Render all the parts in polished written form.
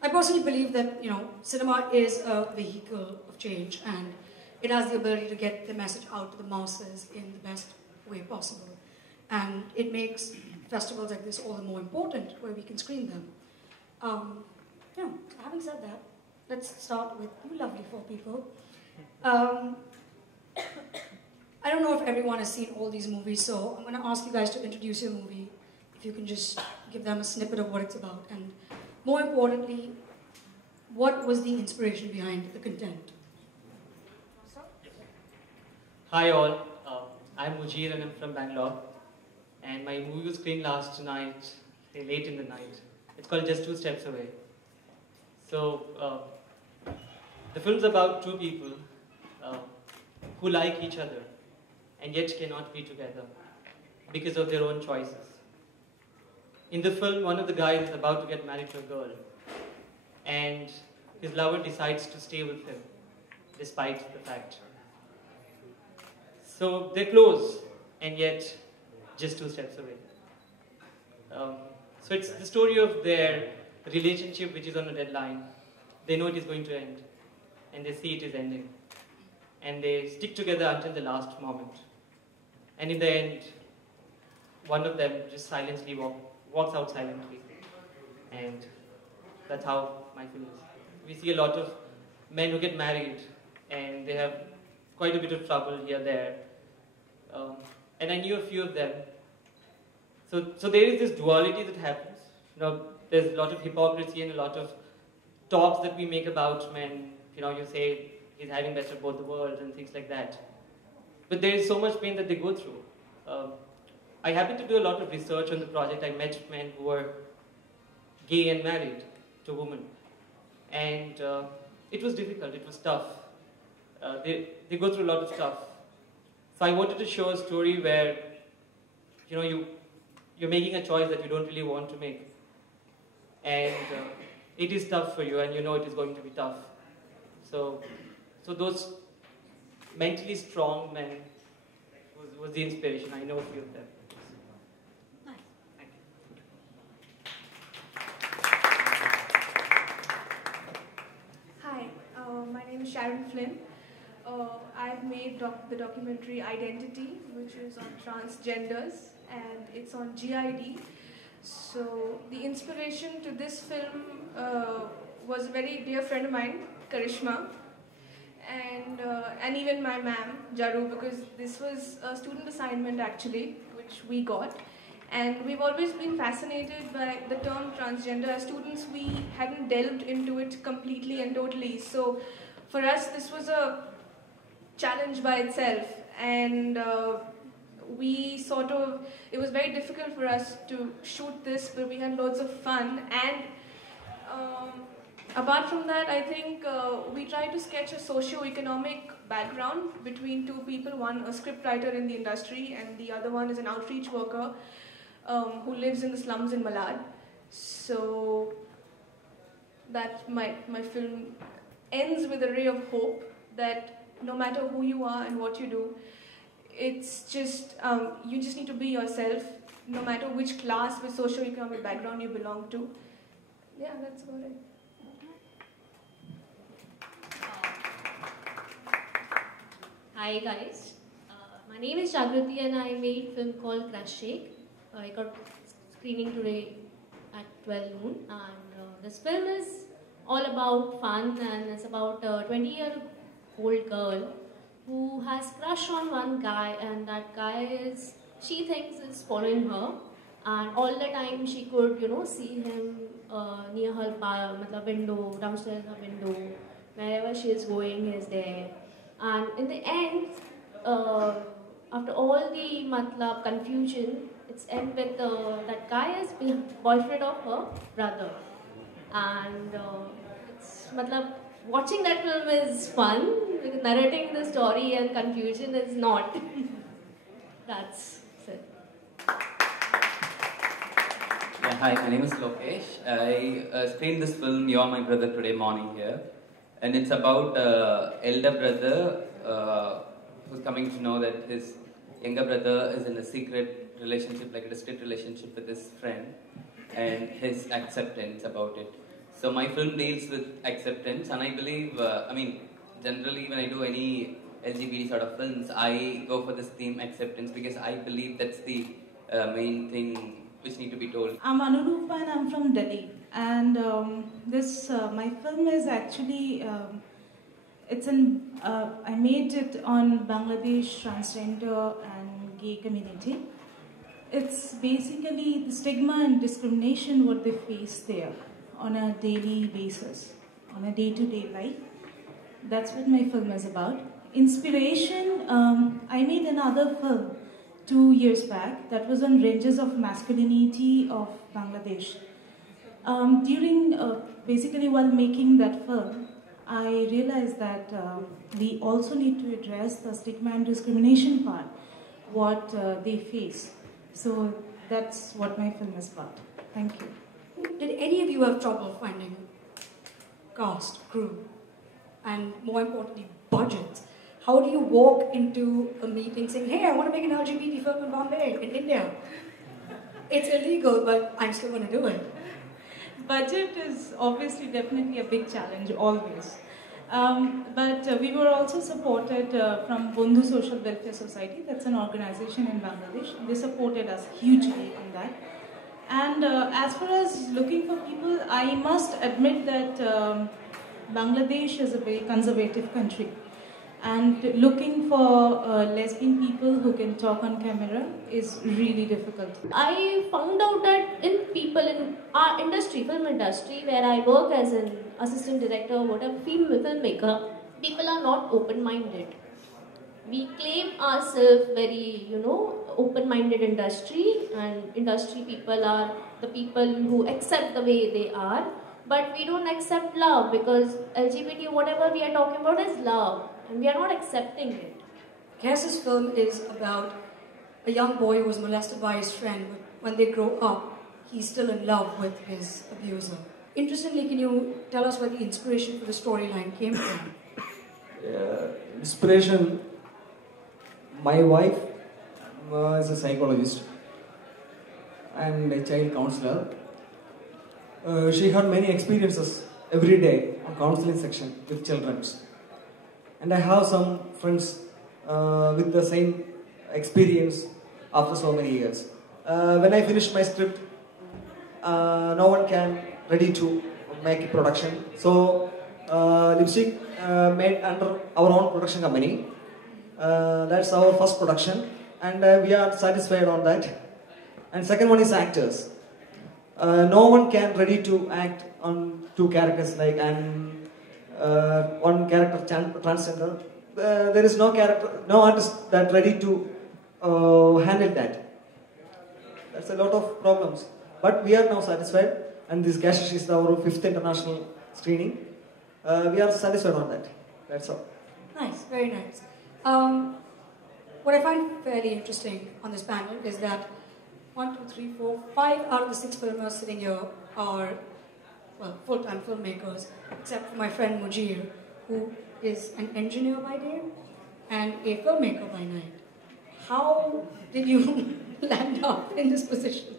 I personally believe that, cinema is a vehicle of change, and it has the ability to get the message out to the masses in the best way possible. And it makes festivals like this all the more important, where we can screen them. So having said that, let's start with you lovely four people. Um, I don't know if everyone has seen all these movies, so I'm going to ask you guys to introduce your movie. If you can just give them a snippet of what it's about, and more importantly, what was the inspiration behind the content? Hi all, I'm Mujir and I'm from Bangalore. And my movie was screened last night, late in the night. It's called Just Two Steps Away. So, the film's about two people who like each other and yet cannot be together because of their own choices. In the film, one of the guys is about to get married to a girl, and his lover decides to stay with him despite the fact. So they're close, and yet just two steps away. So it's the story of their relationship which is on a deadline. They know it is going to end, and they see it is ending. And they stick together until the last moment. And in the end, one of them just silently walks out silently. And that's how my film is. We see a lot of men who get married, and they have quite a bit of trouble here, there. And I knew a few of them. So there is this duality that happens. There's a lot of hypocrisy and a lot of talks that we make about men. You say he's having best of both the worlds and things like that. But there is so much pain that they go through. I happened to do a lot of research on the project. I met men who were gay and married to women. And it was difficult, it was tough. They go through a lot of stuff. So I wanted to show a story where, you're making a choice that you don't really want to make. And it is tough for you, and you know it is going to be tough. So those mentally strong men was the inspiration. I know a few of them. Nice. Thank you. Hi, my name is Sharon Flynn. I've made the documentary Identity, which is on transgenders, and it's on GID. So the inspiration to this film was a very dear friend of mine, Karishma, and even my ma'am, Jaru, because this was a student assignment actually, which we got. And we've always been fascinated by the term transgender. As students, we hadn't delved into it completely and totally. So for us, this was a challenge by itself. And it was very difficult for us to shoot this, but we had loads of fun. And apart from that, I think we tried to sketch a socio-economic background between two people, one a scriptwriter in the industry and the other one is an outreach worker who lives in the slums in Malad. So that my film ends with a ray of hope that no matter who you are and what you do, it's just, you just need to be yourself, no matter which class, which socio-economic background you belong to. Yeah, that's about it. Hi guys, my name is Jagrati and I made a film called Crash Shake. I got screening today at 12 noon, and this film is all about fun, and it's about a 20-year-old girl who has crush on one guy, and that guy she thinks is following her, and all the time she could see him near her window, downstairs her window, wherever she is going he is there. And in the end, after all the confusion, it's end with that guy is boyfriend of her brother. And watching that film is fun, narrating the story and confusion is not. That's it. Yeah, hi, my name is Lokesh. I screened this film, You Are My Brother, today morning here. And it's about elder brother who's coming to know that his younger brother is in a secret relationship, like a discreet relationship with his friend, and his acceptance about it. So my film deals with acceptance, and I believe, generally when I do any LGBT sort of films, I go for this theme acceptance because I believe that's the main thing which need to be told. I'm Anurupa and I'm from Delhi. And my film is actually, I made it on Bangladesh transgender and gay community. It's basically the stigma and discrimination what they face there on a daily basis, on a day-to-day life. That's what my film is about. Inspiration, I made another film 2 years back that was on ranges of masculinity of Bangladesh. Basically while making that film, I realized that we also need to address the stigma and discrimination part, what they face. So that's what my film is about. Thank you. Did any of you have trouble finding cast, crew, and more importantly, budget? How do you walk into a meeting saying, hey, I want to make an LGBT film in Bombay, in India? It's illegal, but I'm still going to do it. Budget is obviously definitely a big challenge, always. But we were also supported from Bondhu Social Welfare Society. That's an organization in Bangladesh. They supported us hugely on that. And as far as looking for people, I must admit that Bangladesh is a very conservative country. And looking for lesbian people who can talk on camera is really difficult. I found out that in our industry, film industry, where I work as an assistant director, whatever, female filmmaker, people are not open-minded. We claim ourselves very, open-minded industry, and industry people are the people who accept the way they are, but we don't accept love because LGBT, whatever we are talking about is love, and we are not accepting it. Cass's film is about a young boy who was molested by his friend, but when they grow up, he's still in love with his abuser. Interestingly, can you tell us where the inspiration for the storyline came from? Inspiration, my wife is a psychologist and a child counselor. She had many experiences every day on counseling section with children. And I have some friends with the same experience after so many years. When I finished my script, no one can ready to make a production. So Lipstick made under our own production company. That's our first production, and we are satisfied on that. And second one is actors. No one can ready to act on two characters like one character transgender. There is no artist that ready to handle that. That's a lot of problems. But we are now satisfied, and this Gashish is our 5th international screening. We are satisfied on that. That's all. Nice, very nice. What I find fairly interesting on this panel is that 1, 2, 3, 4, 5 out of the 6 filmmakers sitting here are, well, full-time filmmakers, except for my friend Mujir, who is an engineer by day and a filmmaker by night. How did you land up in this position?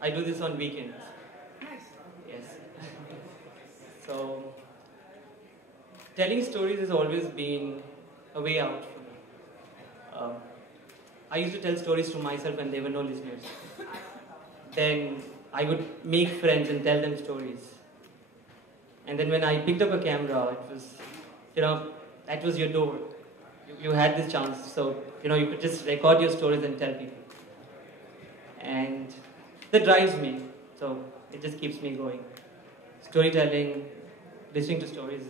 I do this on weekends. Nice. Yes. So, telling stories has always been a way out for me. I used to tell stories to myself when there were no listeners. Then I would make friends and tell them stories. And then when I picked up a camera, it was, that was your door. You had this chance, so, you could just record your stories and tell people. And that drives me, so it just keeps me going. Storytelling, listening to stories,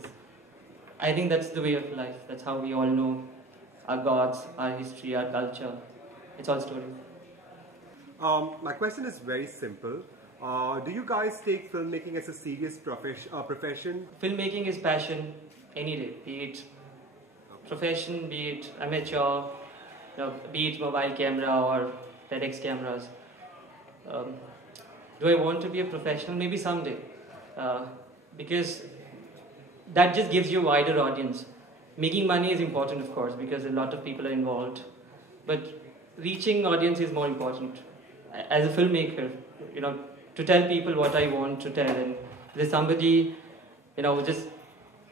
I think that's the way of life. That's how we all know our gods, our history, our culture. It's all stories. My question is very simple. Do you guys take filmmaking as a serious profession? Filmmaking is passion any day, be it profession, be it amateur, be it mobile camera or TEDx cameras. Do I want to be a professional? Maybe someday. Because that just gives you a wider audience. Making money is important, of course, because a lot of people are involved. But reaching audience is more important. As a filmmaker, to tell people what I want to tell and There's somebody, who just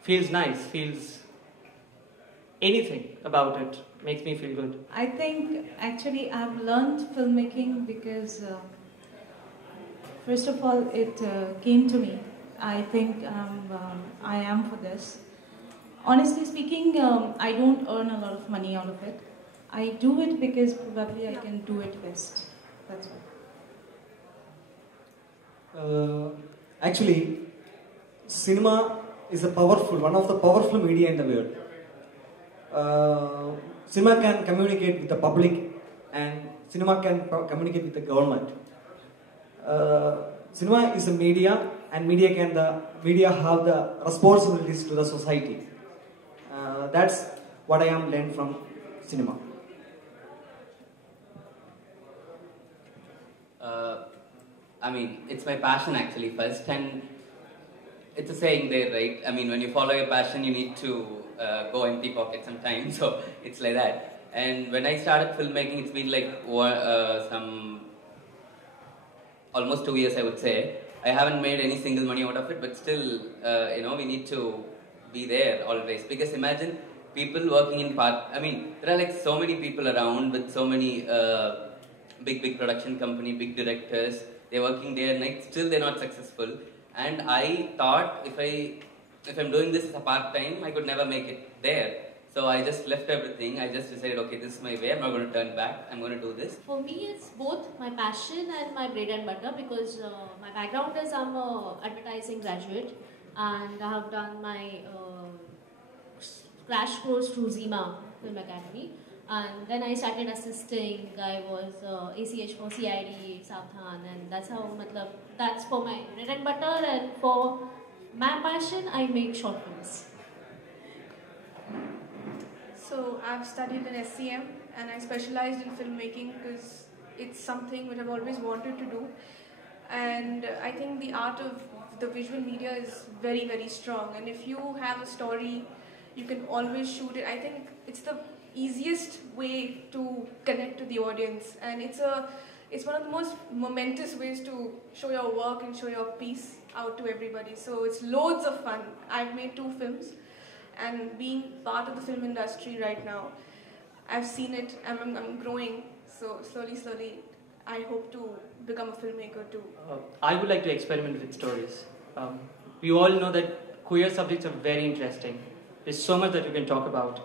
feels nice, feels anything about it, makes me feel good. I think actually I've learned filmmaking because, first of all, it came to me. I think I am for this. Honestly speaking, I don't earn a lot of money out of it. I do it because probably I can do it best. That's all. Actually, cinema is one of the powerful media in the world. Cinema can communicate with the public, and cinema can communicate with the government. Cinema is a media, and media have the responsibilities to the society. That's what I am learned from cinema. I mean, it's my passion actually first, and it's a saying there, right? I mean, when you follow your passion, you need to go empty pocket sometimes, so it's like that. And when I started filmmaking, it's been like almost 2 years, I would say. I haven't made any single money out of it, but still, we need to be there always. Because imagine people working in there are like so many people around with so many big production company, big directors. They're working day and night, still they're not successful. And I thought if I'm doing this as a part-time, I could never make it there. So I just left everything. I just decided, okay, this is my way. I'm not going to turn back. I'm going to do this. For me, it's both my passion and my bread and butter because my background is I'm an advertising graduate and I have done my crash course through Zima Film Academy. And then I started assisting. I was ACH for CID, Southampton, and that's how, that's for my bread and butter, and for my passion, I make short films. So I've studied in SCM and I specialized in filmmaking because it's something which I've always wanted to do. And I think the art of the visual media is very, very strong. And if you have a story, you can always shoot it. I think it's the easiest way to connect to the audience, and it's one of the most momentous ways to show your work and show your piece out to everybody. So it's loads of fun. I've made 2 films, and being part of the film industry right now, I've seen it. I'm growing. So slowly, I hope to become a filmmaker too. I would like to experiment with stories. We all know that queer subjects are very interesting. There's so much that you can talk about.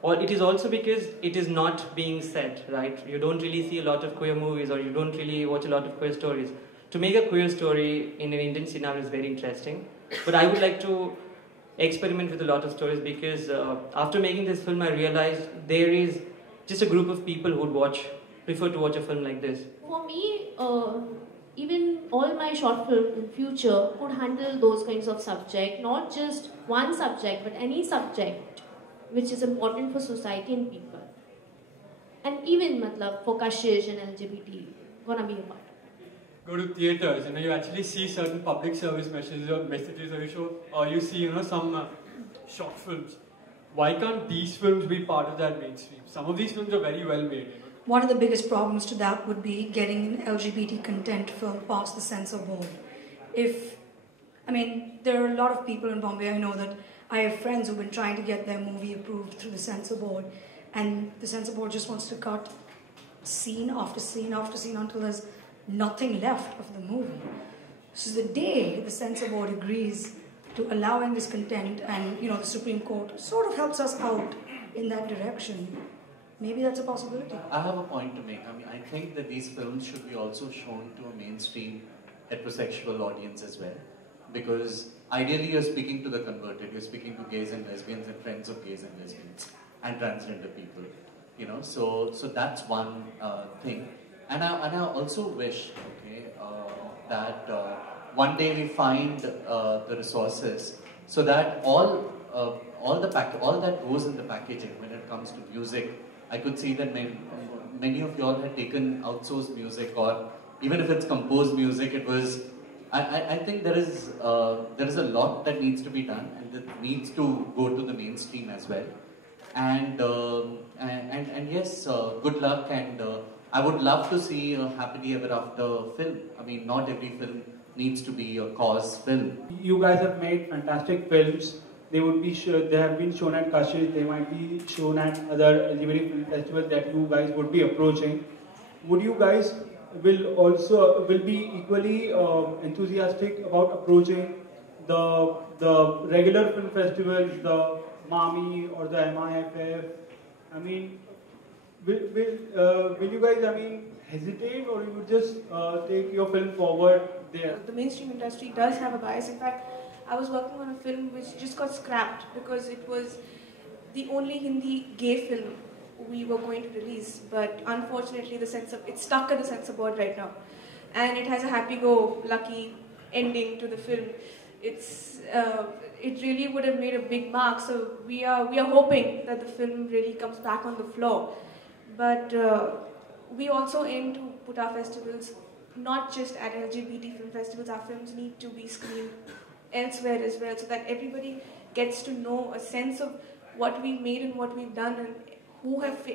Or it is also because it is not being said, right? You don't really see a lot of queer movies, or you don't really watch a lot of queer stories. To make a queer story in an Indian scenario is very interesting. But I would like to experiment with a lot of stories because after making this film, I realized there is just a group of people who would prefer to watch a film like this. For me, even all my short films in future could handle those kinds of subject, not just one subject, but any subject which is important for society and people. And even for Kashish and LGBT, gonna be a part. Go to theatres, you actually see certain public service messages or you see, some short films. Why can't these films be part of that mainstream? Some of these films are very well made. One of the biggest problems to that would be getting an LGBT content film past the censor board. There are a lot of people in Bombay, I know that I have friends who've been trying to get their movie approved through the censor board, and the censor board just wants to cut scene after scene after scene until there's nothing left of the movie. So the day the censor board agrees to allowing this content, and the Supreme Court sort of helps us out in that direction, maybe that's a possibility. I have a point to make. I think that these films should be also shown to a mainstream heterosexual audience as well. Because ideally you're speaking to the converted, you're speaking to gays and lesbians and friends of gays and lesbians and transgender people, so that's one thing. And I also wish, that one day we find the resources so that all that goes in the packaging when it comes to music. I could see that many of y'all had taken outsourced music, or even if it's composed music, it was. I think there is a lot that needs to be done, and that needs to go to the mainstream as well. And yes, good luck, and I would love to see a happily ever after film. Not every film needs to be a cause film. You guys have made fantastic films. They would be they have been shown at Kashish, they might be shown at other LGBT film festivals that you guys would be approaching. Would you guys will be equally enthusiastic about approaching the regular film festivals, the MAMI or the MIFF? I mean, will you guys, hesitate, or you would just take your film forward there? The mainstream industry does have a bias. In fact, I was working on a film which just got scrapped because it was the only Hindi gay film we were going to release. But unfortunately, it's stuck at the censor board right now, and it has a happy-go-lucky ending to the film. It really would have made a big mark. So we are hoping that the film really comes back on the floor. But we also aim to put our festivals not just at LGBT film festivals. Our films need to be screened elsewhere as well, so that everybody gets to know a sense of what we've made and what we've done, and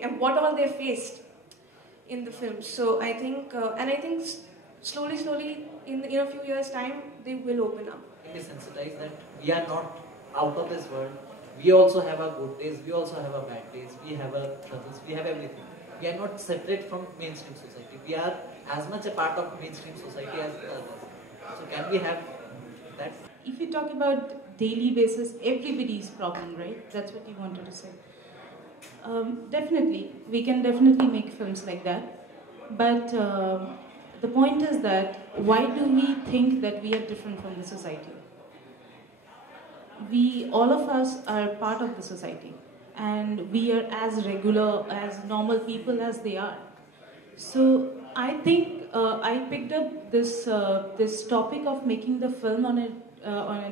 and what all they've faced in the films. So I think, slowly, in a few years' time, they will open up. Be sensitized that we are not out of this world. We also have our good days. We also have our bad days. We have our troubles. We have everything. We are not separate from mainstream society. We are as much a part of mainstream society as the others. So can we have that? If you talk about daily basis, everybody's problem, right? That's what you wanted to say. Definitely, we can definitely make films like that. But the point is that why do we think that we are different from the society? All of us are part of the society, and we are as regular, as normal people as they are. So I think I picked up this topic of making the film on a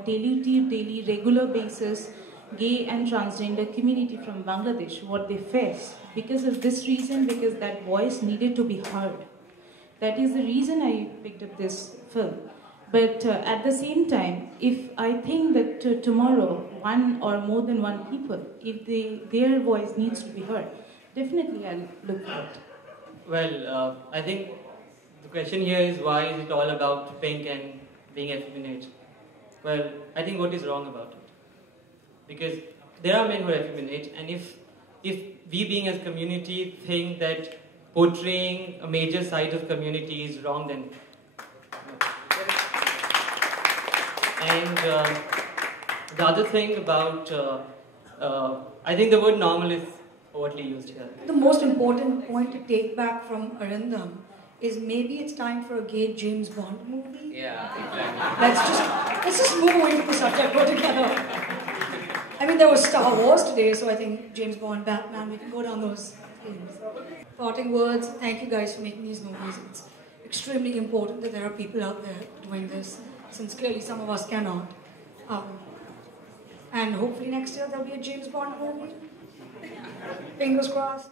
daily regular basis, gay and transgender community from Bangladesh, what they face, because of this reason, because that voice needed to be heard. That is the reason I picked up this film. But at the same time, if I think that tomorrow, one or more than one people, if their voice needs to be heard, definitely I'll look for it. Well, I think the question here is, why is it all about pink and being effeminate? Well, I think what is wrong about it? Because there are men who are effeminate, and if we being as community think that portraying a major side of community is wrong, then and the other thing about I think the word normal is overtly used here. The most important point to take back from Arindam is maybe it's time for a gay James Bond movie. Yeah, exactly. Let's just move away from the subject altogether. I mean, there was Star Wars today, so I think James Bond, Batman, we can go down those themes. Parting words, thank you guys for making these movies. It's extremely important that there are people out there doing this, since clearly some of us cannot. And hopefully next year there'll be a James Bond movie. Fingers crossed.